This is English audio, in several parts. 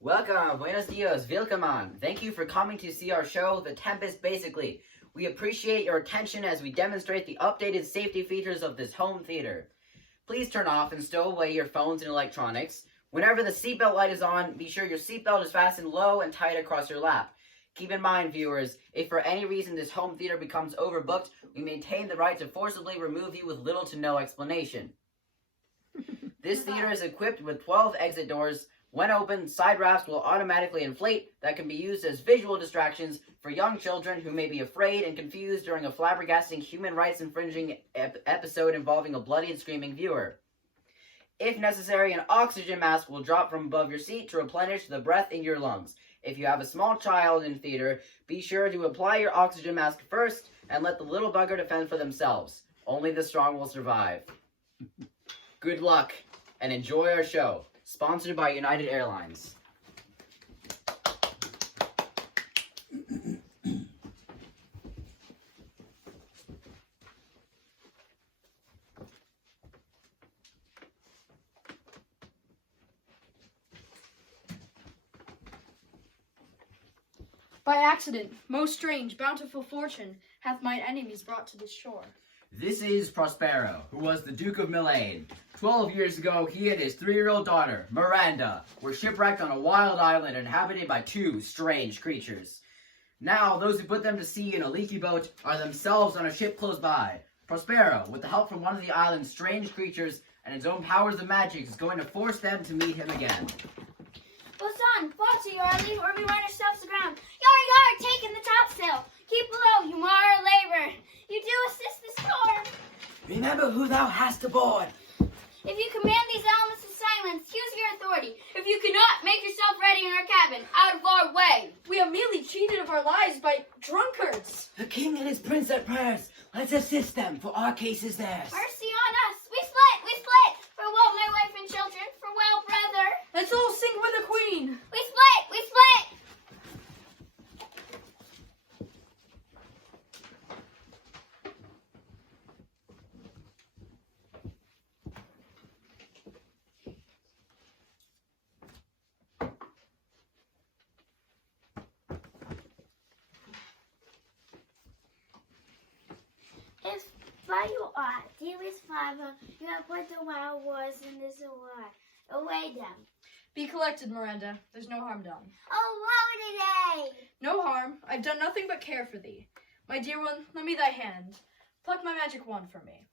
Welcome, buenos dias, willkommen. Thank you for coming to see our show, The Tempest, basically. We appreciate your attention as we demonstrate the updated safety features of this home theater. Please turn off and stow away your phones and electronics. Whenever the seatbelt light is on, be sure your seatbelt is fastened low and tight across your lap. Keep in mind, viewers, if for any reason this home theater becomes overbooked, we maintain the right to forcibly remove you with little to no explanation. This theater is equipped with 12 exit doors. When opened, side rafts will automatically inflate that can be used as visual distractions for young children who may be afraid and confused during a flabbergasting human rights infringing episode involving a bloody and screaming viewer. If necessary, an oxygen mask will drop from above your seat to replenish the breath in your lungs. If you have a small child in theater, be sure to apply your oxygen mask first and let the little bugger defend for themselves. Only the strong will survive. Good luck and enjoy our show. Sponsored by United Airlines. By accident, most strange, bountiful fortune hath mine enemies brought to this shore. This is Prospero, who was the Duke of Milan. 12 years ago, he and his 3-year-old daughter, Miranda, were shipwrecked on a wild island inhabited by 2 strange creatures. Now, those who put them to sea in a leaky boat are themselves on a ship close by. Prospero, with the help from one of the island's strange creatures and his own powers of magic, is going to force them to meet him again. Bosun, fall to your leave or we run ourselves aground. Yar, yar, taking the topsail. Keep below, you mar our labor. You do assist the storm. Remember who thou hast aboard. If you command these elements to silence, use your authority. If you cannot, make yourself ready in our cabin, out of our way. We are merely cheated of our lives by drunkards. The king and his prince at prayers. Let's assist them, for our case is theirs. Mercy on us. We split, we split. Farewell, my wife and children. Farewell, brother. Let's all sing with the queen. We split, we split. If by your art, dearest father, you have put the wild wars in this war, away them. Be collected, Miranda. There's no harm done. Oh, woe today! No harm. I've done nothing but care for thee. My dear one, lend me thy hand. Pluck my magic wand for me.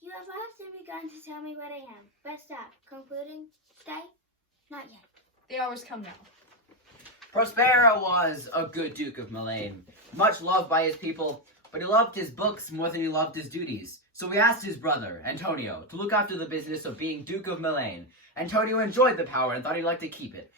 You have often begun to tell me what I am. But stop. Concluding? Stay? Not yet. The hour's come now. Prospero was a good Duke of Milan, much loved by his people, but he loved his books more than he loved his duties. So he asked his brother, Antonio, to look after the business of being Duke of Milan. Antonio enjoyed the power and thought he'd like to keep it.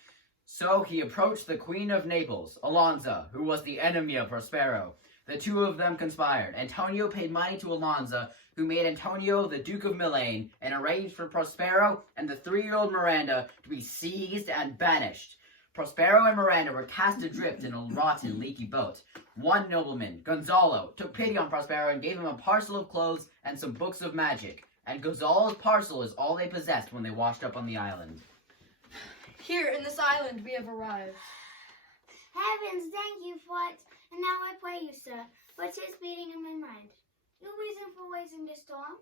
So he approached the Queen of Naples, Alonza, who was the enemy of Prospero. The two of them conspired. Antonio paid money to Alonza, who made Antonio the Duke of Milan, and arranged for Prospero and the 3-year-old Miranda to be seized and banished. Prospero and Miranda were cast adrift in a rotten, leaky boat. One nobleman, Gonzalo, took pity on Prospero and gave him a parcel of clothes and some books of magic. And Gonzalo's parcel is all they possessed when they washed up on the island. Here, in this island, we have arrived. Heavens, thank you for it. And now I pray you, sir, what is beating in my mind? No reason for wasting the storm?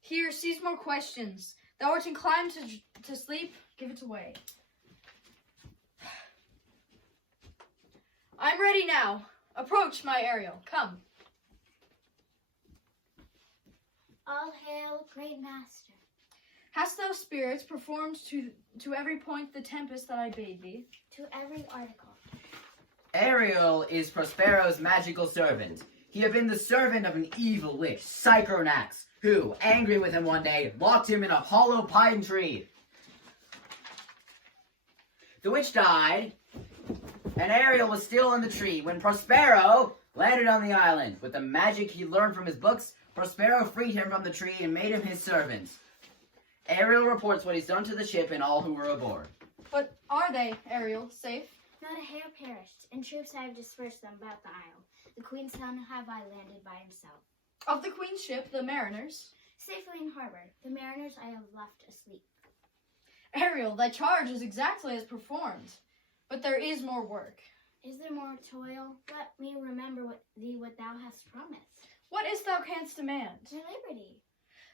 Here, cease more questions. Thou art inclined to sleep, give it away. I'm ready now. Approach, my Ariel. Come. All hail, great master. Hast thou spirits performed to every point the tempest that I bade thee? To every article. Ariel is Prospero's magical servant. He had been the servant of an evil witch, Psychronax, who, angry with him one day, locked him in a hollow pine tree. The witch died, and Ariel was still in the tree when Prospero landed on the island. With the magic he learned from his books, Prospero freed him from the tree and made him his servant. Ariel reports what he's done to the ship and all who were aboard. But are they, Ariel, safe? Not a hair perished, and troops I have dispersed them about the isle. The queen's son have I landed by himself. Of the queen's ship, the mariners? Safely in harbor. The mariners I have left asleep. Ariel, thy charge is exactly as performed, but there is more work. Is there more toil? Let me remember what thou hast promised. What is thou canst demand? My liberty.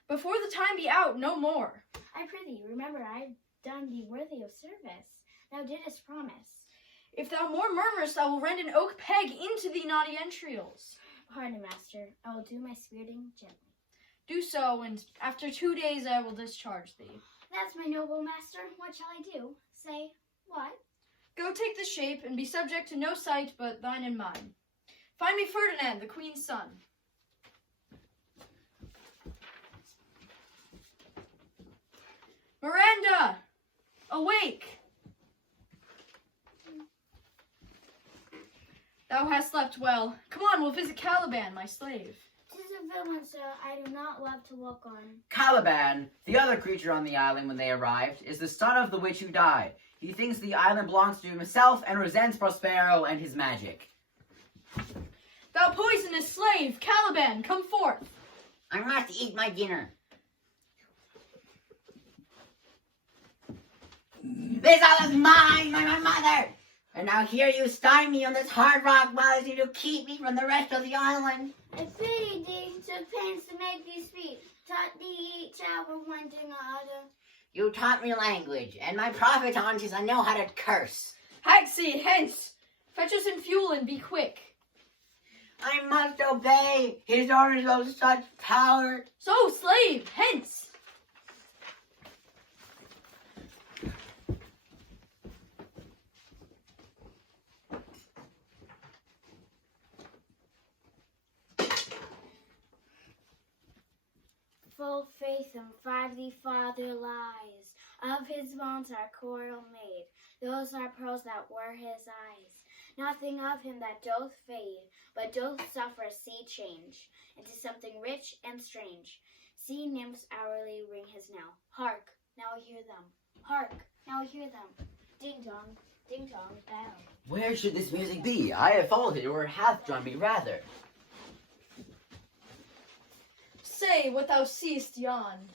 Before the time be out, no more. I prithee, remember I have done thee worthy of service. Thou didst promise. If thou more murmurest, I will rend an oak peg into thee naughty entrails. Pardon, master. I will do my spiriting gently. Do so, and after 2 days I will discharge thee. That's my noble master. What shall I do? Say, what? Go take the shape, and be subject to no sight but thine and mine. Find me Ferdinand, the queen's son. Miranda! Awake! Thou hast slept well. Come on, we'll visit Caliban, my slave. 'Tis a villain, sir, I do not love to look on. Caliban, the other creature on the island when they arrived, is the son of the witch who died. He thinks the island belongs to himself and resents Prospero and his magic. Thou poisonous slave! Caliban, come forth! I must eat my dinner. This island's mine, my mother! And now here you style me on this hard rock while you to keep me from the rest of the island. I pity thee, took pains to make thee speak, taught thee each hour one thing or other. You taught me language, and my profit on is I know how to curse. Hagseed, hence! Fetch us some fuel and be quick. I must obey his orders of such power. So, slave, hence! Full faith and five thee father lies. Of his bones are coral made. Those are pearls that were his eyes. Nothing of him that doth fade, but doth suffer sea change into something rich and strange. Sea nymphs hourly ring his knell. Hark, now hear them. Hark, now hear them. Ding dong, bell. Where should this music be? I have followed it, or it hath drawn me rather. Say what thou seest yond.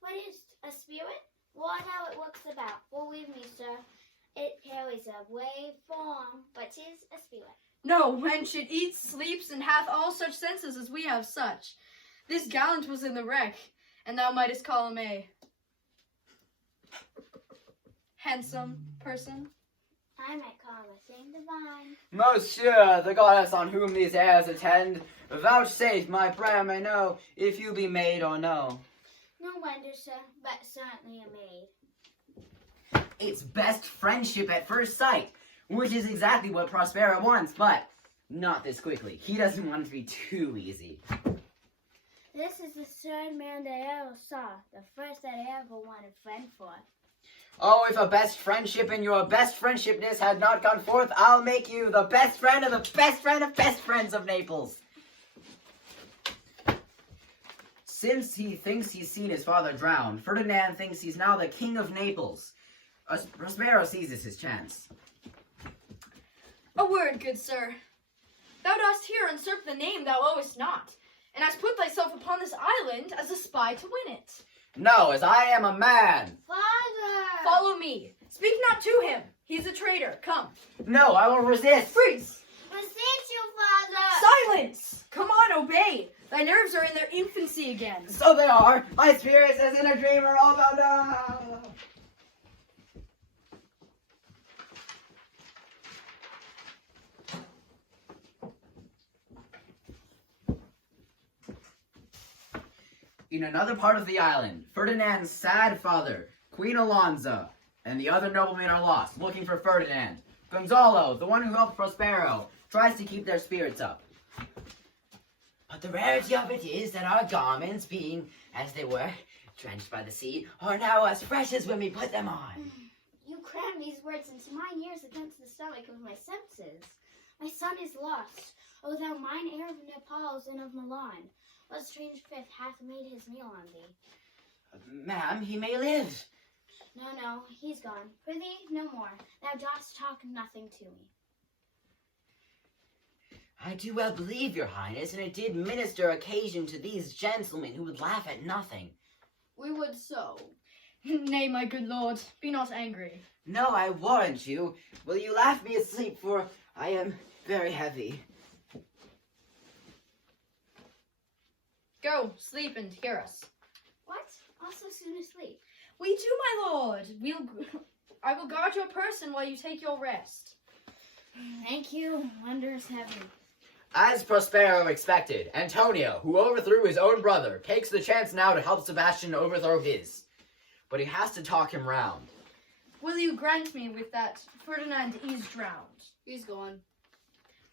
What is a spirit? What how it looks about? Believe me, sir, it carries a wave form, but 'tis a spirit. No, wench, it eats, sleeps, and hath all such senses as we have such. This gallant was in the wreck, and thou mightest call him a handsome person. I might call him a thing divine. Monsieur, the goddess on whom these airs attend, vouchsafe my prayer may know if you be maid or no. No wonder, sir, but certainly a maid. It's best friendship at first sight, which is exactly what Prospero wants, but not this quickly. He doesn't want it to be too easy. This is the third man that I ever saw, the first that I ever wanted a friend for. Oh, if a best friendship and your best friendshipness had not gone forth, I'll make you the best friend of the best friend of best friends of Naples. Since he thinks he's seen his father drowned, Ferdinand thinks he's now the king of Naples. Prospero seizes his chance. A word, good sir. Thou dost here usurp the name thou owest not, and hast put thyself upon this island as a spy to win it. No, as I am a man. Father! Follow me. Speak not to him. He's a traitor. Come. No, I will resist. Freeze! Beseech you, Father! Silence! Come on, obey. Thy nerves are in their infancy again. So they are. My spirits as in a dream are all bound up. In another part of the island, Ferdinand's sad father, Queen Alonza, and the other noblemen are lost, looking for Ferdinand. Gonzalo, the one who helped Prospero, tries to keep their spirits up. But the rarity of it is that our garments, being, as they were, drenched by the sea, are now as fresh as when we put them on. You cram these words into mine ears against the stomach of my senses. My son is lost. O thou mine heir of Naples and of Milan, what strange fifth hath made his meal on thee? Ma'am, he may live. No, he's gone. Prithee, no more. Thou dost talk nothing to me. I do well believe, your highness, and it did minister occasion to these gentlemen who would laugh at nothing. We would so. Nay, my good lord, be not angry. No, I warrant you. Will you laugh me asleep, for I am very heavy. Go, sleep and hear us. What? Also soon asleep? We do, my lord. I will guard your person while you take your rest. Thank you. Wonder is heavy. As Prospero expected, Antonio, who overthrew his own brother, takes the chance now to help Sebastian overthrow his. But he has to talk him round. Will you grant me with that Ferdinand is drowned? He's gone.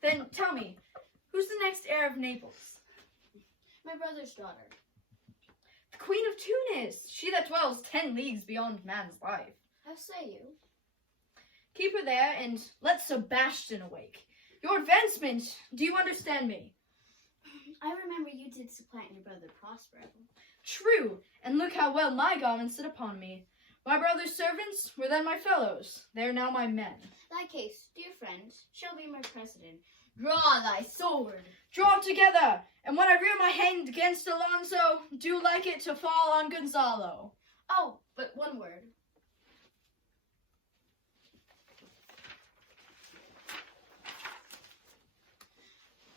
Then tell me, who's the next heir of Naples? My brother's daughter. The Queen of Tunis, she that dwells 10 leagues beyond man's life. How say you? Keep her there and let Sebastian awake. Your advancement, do you understand me? I remember you did supplant your brother Prospero. True, and look how well my garments sit upon me. My brother's servants were then my fellows. They are now my men. In that case, dear friend, shall be my president. Draw thy sword. Draw together, and when I rear my hand against Alonso, do like it to fall on Gonzalo. Oh, but one word.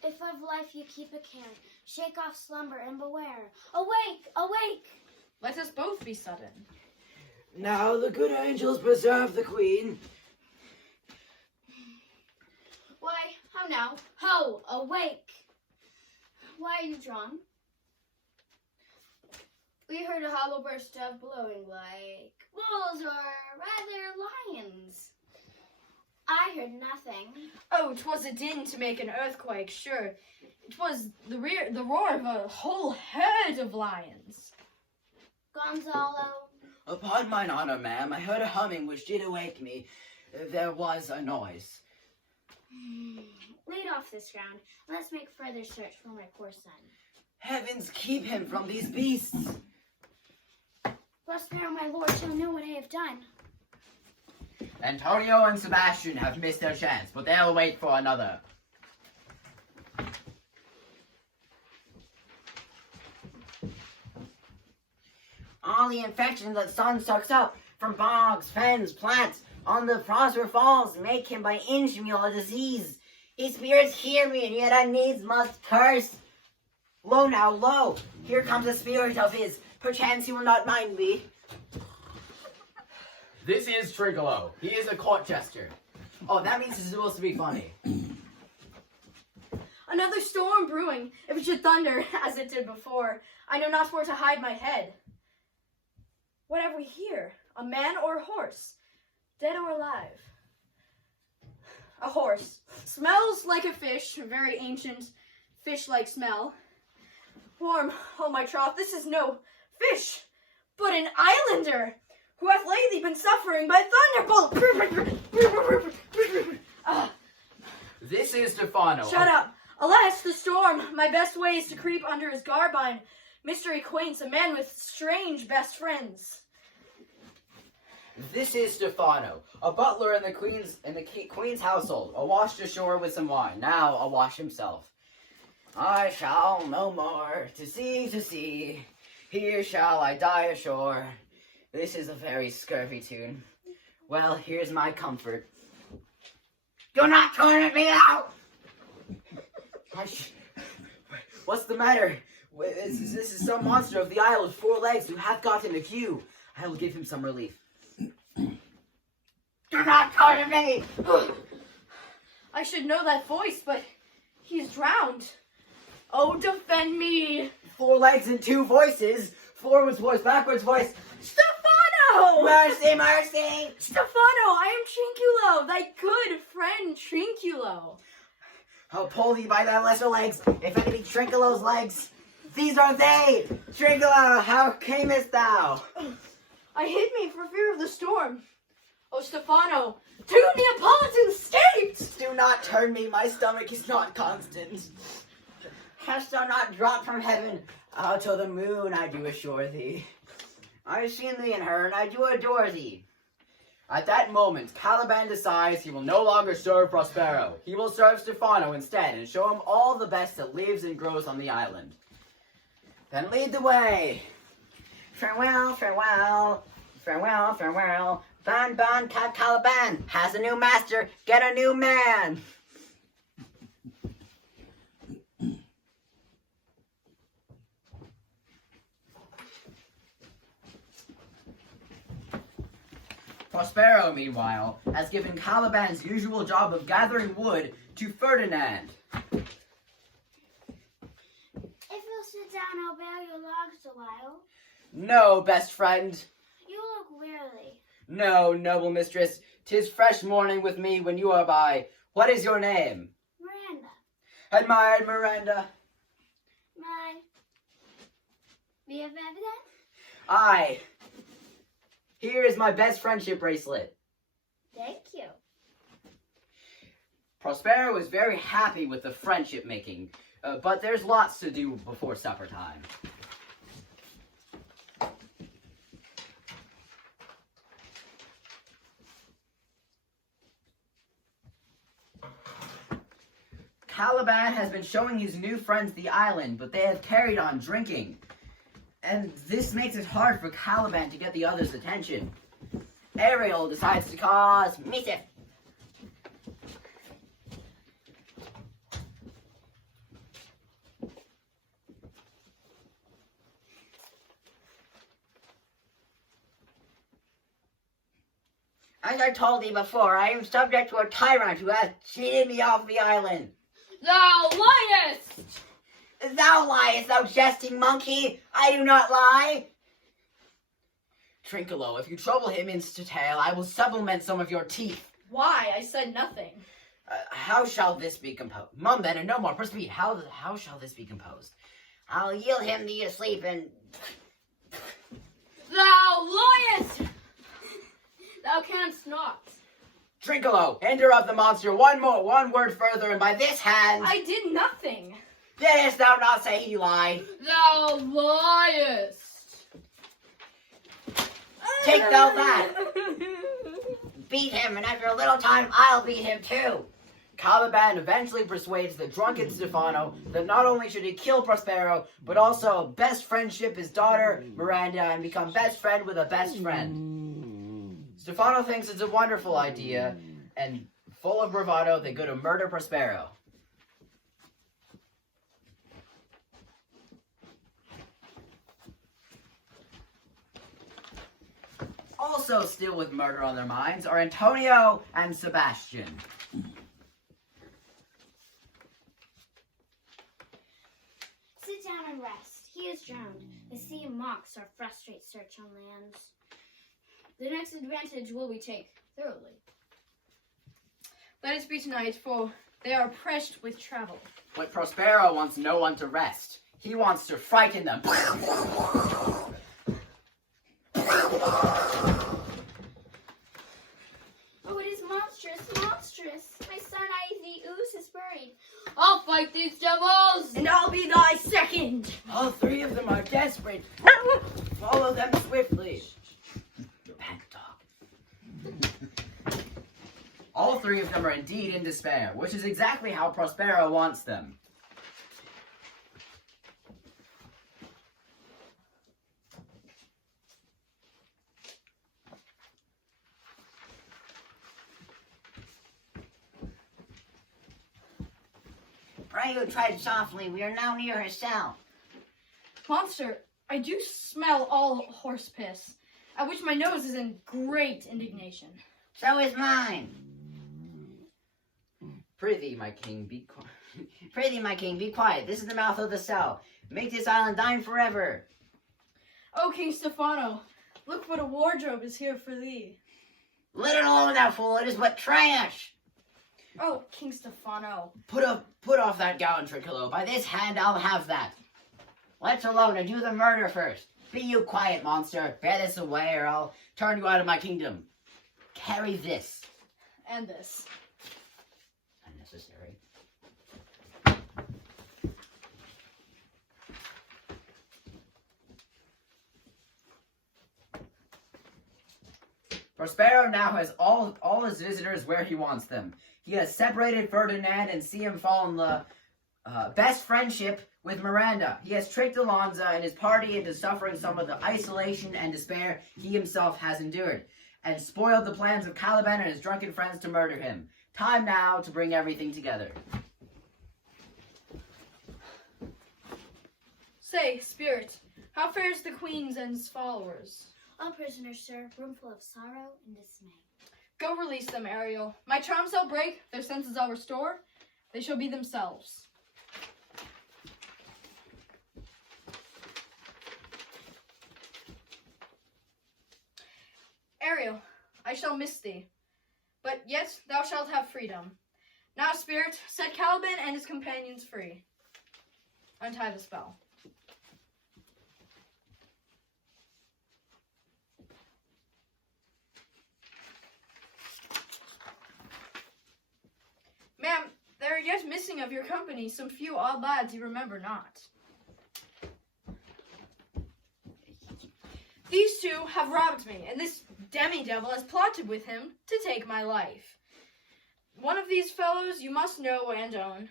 If of life you keep a care, shake off slumber and beware. Awake, awake! Let us both be sudden. Now the good angels preserve the queen. Why, how now? Ho, awake! Why are you drawn? We heard a hollow burst of blowing like wolves or rather lions. I heard nothing. Oh, 'twas a din to make an earthquake, sure. It was the roar of a whole herd of lions. Gonzalo, Upon mine honor, ma'am, I heard a humming which did awake me. There was a noise. lead off this round. Let's make further search for my poor son. Heavens keep him from these beasts. Prospero, my lord, shall know what I have done. Antonio and Sebastian have missed their chance, but they'll wait for another. All the infection that sun sucks up from bogs, fens, plants, on the phosphor falls, make him by inchmeal a disease. His spirits hear me, and yet I needs must curse. Lo now, lo, here comes a spirit of his. Perchance he will not mind me. This is Trigolo. He is a court jester. Oh, that means it's supposed to be funny. Another storm brewing. If it should thunder, as it did before, I know not where to hide my head. What have we here? A man or a horse? Dead or alive? A horse. Smells like a fish, a very ancient fish-like smell. Warm, oh my troth, this is no fish, but an islander who hath lately been suffering by thunderbolt. This is Stefano. Shut up. Alas, the storm. My best way is to creep under his garbine. Mystery quaints, a man with strange best friends. This is Stefano, a butler in the queen's household, washed ashore with some wine. Now awash himself. I shall no more to sea. Here shall I die ashore. This is a very scurvy tune. Well, here's my comfort. Do not torment me out! What's the matter? This is some monster of the isle with 4 legs who hath got in a queue. I will give him some relief. Do not torment me! I should know that voice, but he's drowned. Oh, defend me! 4 legs and 2 voices. Forwards voice, backwards voice. Stefano! Mercy, mercy! Stefano, I am Trinculo, thy good friend Trinculo. I'll pull thee by thy lesser legs, if any be Trinculo's legs. These are they! Trinculo, how camest thou? I hid me for fear of the storm. Oh, Stefano, 2 Neapolitans escaped! Do not turn me, my stomach is not constant. Hast thou not dropped from heaven? Out to the moon I do assure thee. I've seen thee in her, and I do adore thee. At that moment, Caliban decides he will no longer serve Prospero. He will serve Stefano instead, and show him all the best that lives and grows on the island. Then lead the way. Farewell, farewell, Farewell, farewell. Bon, bon, Caliban has a new master. Get a new man. Prospero, meanwhile, has given Caliban's usual job of gathering wood to Ferdinand. If you'll sit down, I'll bear your logs a while. No, best friend. You look weary. No, noble mistress. 'Tis fresh morning with me when you are by. What is your name? Miranda. Admired Miranda. My BFF then? Aye. Here is my best friendship bracelet. Thank you. Prospero is very happy with the friendship making, but there's lots to do before supper time. Caliban has been showing his new friends the island, but they have carried on drinking. And this makes it hard for Caliban to get the others' attention. Ariel decides to cause mischief. As I told thee before, I am subject to a tyrant who has cheated me off the island. Thou liest! Thou liest, thou jesting monkey! I do not lie! Trincolo, if you trouble him in tale, I will supplement some of your teeth. Why? I said nothing. How shall this be composed? Mum, then, and no more. Proceed. How shall this be composed? I'll yield him thee asleep and... Thou liest! Thou canst not. Trincolo, interrupt the monster one word further, and by this hand... I did nothing. Didst thou not say he lied? Thou liest! Take thou that! Beat him, and after a little time, I'll beat him too. Caliban eventually persuades the drunken Stefano that not only should he kill Prospero, but also best friendship his daughter, Miranda, and become best friend with a best friend. Stefano thinks it's a wonderful idea, and full of bravado, they go to murder Prospero. Also still with murder on their minds are Antonio and Sebastian. Sit down and rest. He is drowned. The sea mocks our frustrate search on lands. The next advantage will we take thoroughly. Let it be tonight, for they are pressed with travel. But Prospero wants no one to rest. He wants to frighten them. Oh, it is monstrous, monstrous. My son the ooze is buried. I'll fight these devils! And I'll be thy second. All three of them are desperate. Follow them swiftly. Bad dog. All three of them are indeed in despair, which is exactly how Prospero wants them. Pray you tread softly. We are now near his cell. Monster, I do smell all horse piss, at which my nose is in great indignation. So is mine. Prithee, my king, be quiet. Prithee, my king, be quiet. This is the mouth of the cell. Make this island thine forever. O King Stefano, look what a wardrobe is here for thee. Let it alone, thou fool. It is but trash. Oh, King Stefano. Put off that gown, Trincolo. By this hand, I'll have that. Let's alone and do the murder first. Be you quiet, monster. Bear this away, or I'll turn you out of my kingdom. Carry this. And this. Unnecessary. Prospero now has all his visitors where he wants them. He has separated Ferdinand and see him fall in the best friendship with Miranda. He has tricked Alonza and his party into suffering some of the isolation and despair he himself has endured, and spoiled the plans of Caliban and his drunken friends to murder him. Time now to bring everything together. Say, Spirit, how fares the Queen's and his followers? All prisoners, sir, room full of sorrow and dismay. Go release them, Ariel. My charms I'll break, their senses I'll restore. They shall be themselves. Ariel, I shall miss thee, but yet thou shalt have freedom. Now, Spirit, set Caliban and his companions free. Untie the spell. Ma'am, there are yet missing of your company some few odd lads you remember not. These two have robbed me, and this demi-devil has plotted with him to take my life. One of these fellows you must know and own.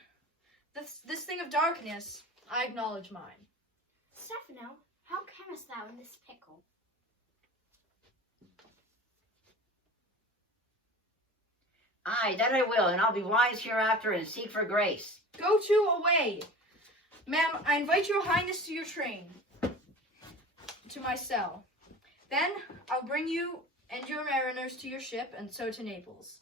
This thing of darkness, I acknowledge mine. Stephano, how camest thou in this pickle? Aye, that I will, and I'll be wise hereafter and seek for grace. Go to away. Ma'am, I invite your highness to your train, to my cell. Then I'll bring you and your mariners to your ship, and so to Naples,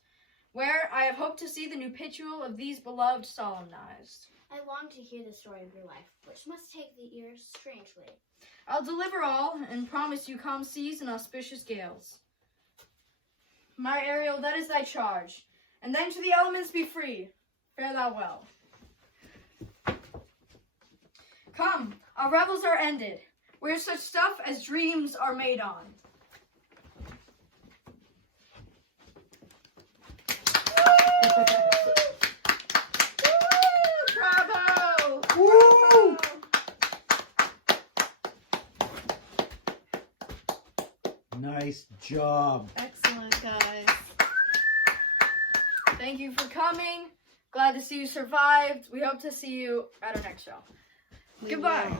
where I have hoped to see the nuptial of these beloved solemnized. I long to hear the story of your life, which must take the ears strangely. I'll deliver all, and promise you calm seas and auspicious gales. My Ariel, that is thy charge. And then to the elements be free. Fare thou well. Come, our revels are ended. We're such stuff as dreams are made on. Bravo! Woo! Nice job. Excellent, guys. Thank you for coming. Glad to see you survived. We hope to see you at our next show. Goodbye.